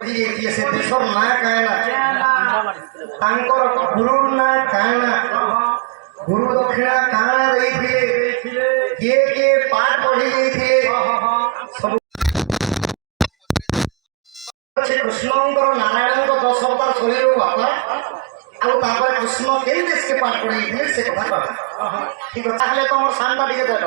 से देशर ना कहना तांकर गुरुर ना कहना गुरु दक्षिणा कहना किए किए पाठ पढ़ी सब कृष्णंकर नारायण दस अवतार शरीर बापा आपर कृष्ण के देश के पाठ पढ़ी से कथा ठीक है तुम शांता टे देख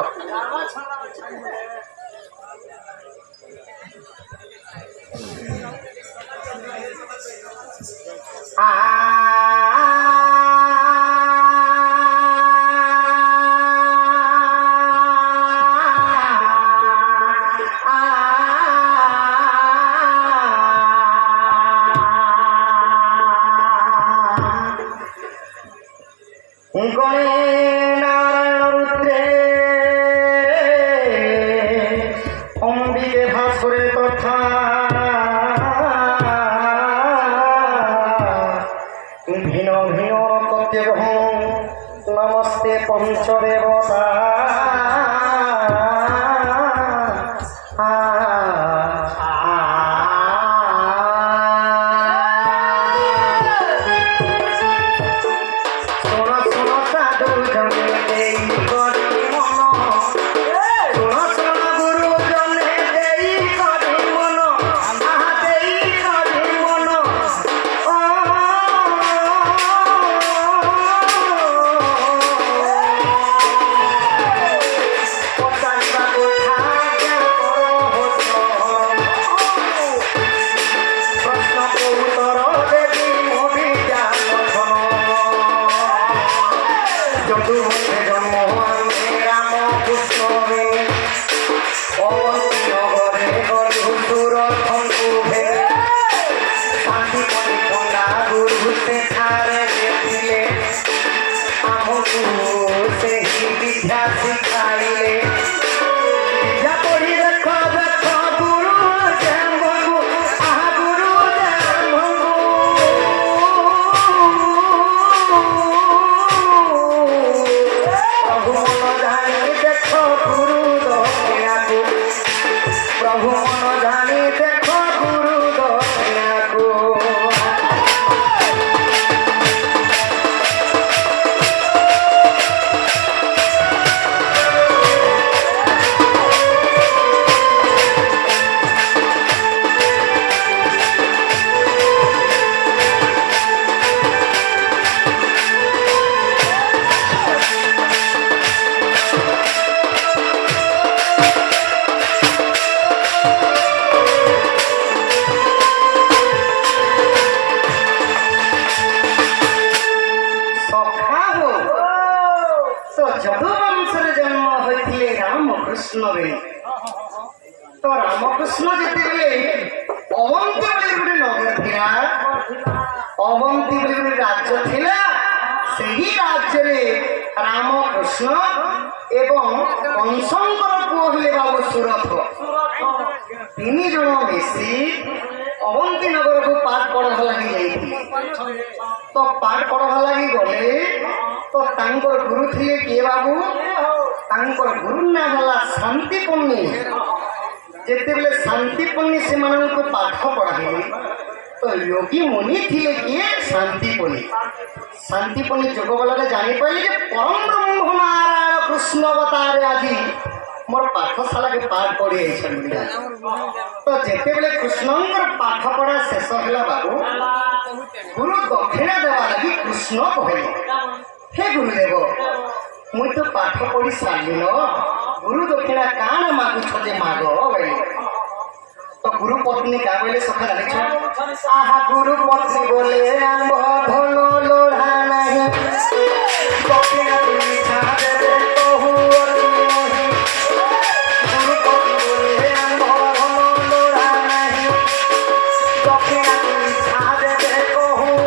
नमस्ते पंचदेवता तो रामकृष्ण जिते अवंती गोटे नगर था अवंती गोटे राज्य थिला सही राज्य रामकृष्ण एवं कंसंकर पुओ हेले बाबू सुरथ तीन जन मिसी अवंती नगर को पाठ पढ़ा लगी जाइए तो पाठ पढ़ा लगी गले तो तांकर गुरु थिले किए बाबू तांकर गुरु ना हला शांतिपन्नी जिते बेले शांतिपन्नी से को पाठ पढ़ाई तो योगी मुनि थिले किए शांतिपन्नी जोग बल जानी पारे परम ब्रह्म नारायण कृष्ण अवतार आज मोर पाठशाला के पाठ पढ़ी तो जिते बेले कृष्णंकर पाठ पढ़ा शेष है बाबू गुरु दक्षिणा देवा लगी कृष्ण कहले हे गुरुदेव मुई तो पाठ पढ़ी सारी गुरु दक्षिणा काण मागुछ जे माग तो गुरु पत्नी क्या बोले सखा जानिछ आहा गुरु पत्नी बोले आंब धन लोढ़ा नहीं दक्षिणा तुई छाड़ दे कहू गुरु पत्नी बोले आंब धन लोढ़ा नहीं दक्षिणा तुई छाड़ दे कहू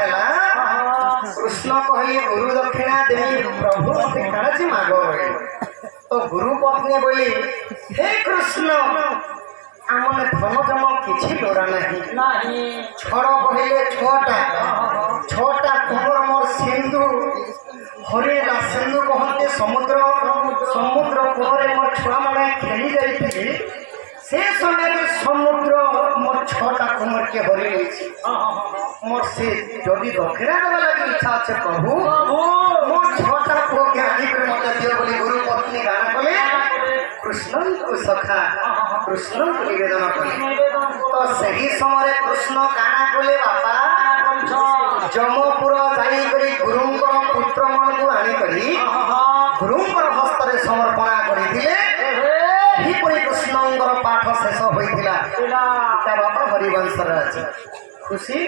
ହେଲା କୃଷ୍ଣ କହିଲେ ଗୁରୁ ଦକ୍ଷିଣା ଦେବି ପ୍ରଭୁ ମତେ କାଣା ମାଗ ତ ଗୁରୁ ପତ୍ନୀ ବୋଇଲେ ହେ କୃଷ୍ଣ ଆମନେ ଧନ ଜମ କିଛି ଡରା ନାହିଁ ଛଡ଼ କହିଲେ ଛଅଟା ତୁମର ମୋର ସିନ୍ଧୁ ହରିଲା ସିନ୍ଧୁ କହନ୍ତି ସମୁଦ୍ର କୂଳରେ ମୋର ଛୁଆମାନେ ଖେଳି ଯାଇଥିଲେ ସେ ସମୟରେ ସମୁଦ୍ର ମୋର ଛଅଟା କୁମରକେ ହରି ନେଇଛି ମୋର ସେ ଯଦି ଦକ୍ଷିଣା ଦେବା ଲାଗି ଇଚ୍ଛା ଅଛି ପ୍ରଭୁ ମୋ ଛଅଟା ପୁଅକେ ଆଣିକରି ମତେ ଦିଅ ବୋଲି ଗୁରୁ ପତ୍ନୀ ଗାନ କଲେ କୃଷ୍ଣଙ୍କୁ ସଖା କୃଷ୍ଣଙ୍କୁ ନିବେଦନ କଲେ ତ ସେହି ସମୟରେ କୃଷ୍ଣ କାଣା କଲେ ବାପା ଯମପୁର ଯାଇକରି ଗୁରୁଙ୍କର ପୁତ୍ରମାନଙ୍କୁ ଆଣିକରି ଗୁରୁଙ୍କର ହସ୍ତରେ ସମର୍ପଣା କରିଥିଲେ ଏହିପରି କୃଷ୍ଣଙ୍କର ପାଠ ଶେଷ ହୋଇଥିଲା ତା ବାପା ହରିବଂଶରେ ଅଛି ଖୁସି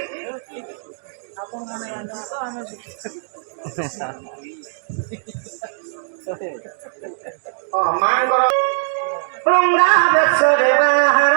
ମାଙ୍କର ରଙ୍ଗା ବେଶରେ ବାହାର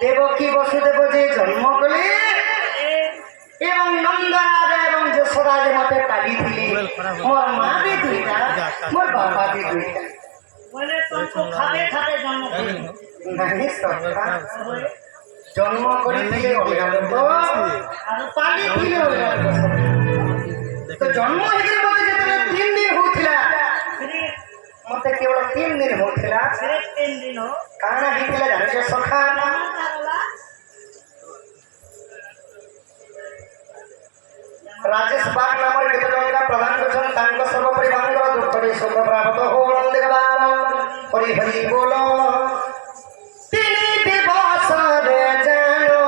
দেবকী বসুদেব যে জন্ম কলে এবং নন্দরাজ এবং যশোদা যে মতে পালিছিলে মোর মা বি দুইটা মোর বাবা বি দুইটা জন্ম করেছিলে অলগা লোক আর পালিছিলে অলগা লোক তো জন্ম হয়ে মতে যেতে 3 দিন হউছিলা মতে কেবল 3 দিন হউছিলা 3 দিন কানা হিতলে জানিছ সখা राजेश बाग नामर केते टंका प्रदान करछन तांको सर्व परिवारक दुखरे सुख प्राप्त होलन देखबार हरि हरि बोलो तिनी दिवस रे जानो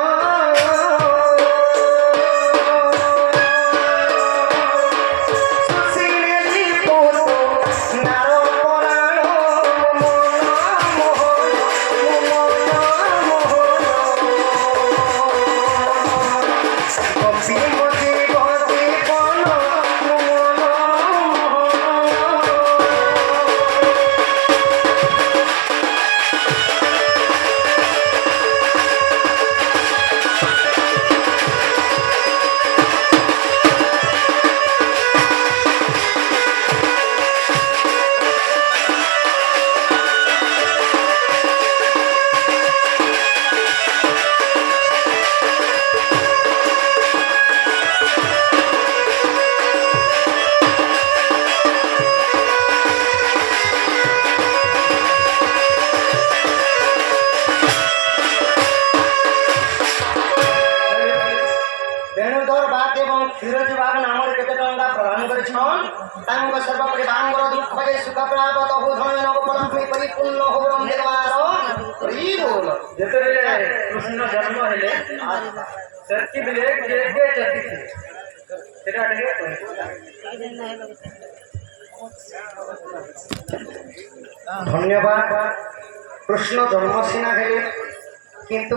सुसिनेली पोतो नारो पराणो तांग सर्व परिवार दुख भय सुख प्राप्त हो धन नवपलम में परिपूर्ण हो रम देवार हरि बोल जेतरे कृष्ण जन्म हेले सत्य बिले जे के चति सेटा ଧନ୍ୟବାଦ। କୃଷ୍ଣ ଜନ୍ମ ସିନା ହେଲେ କିନ୍ତୁ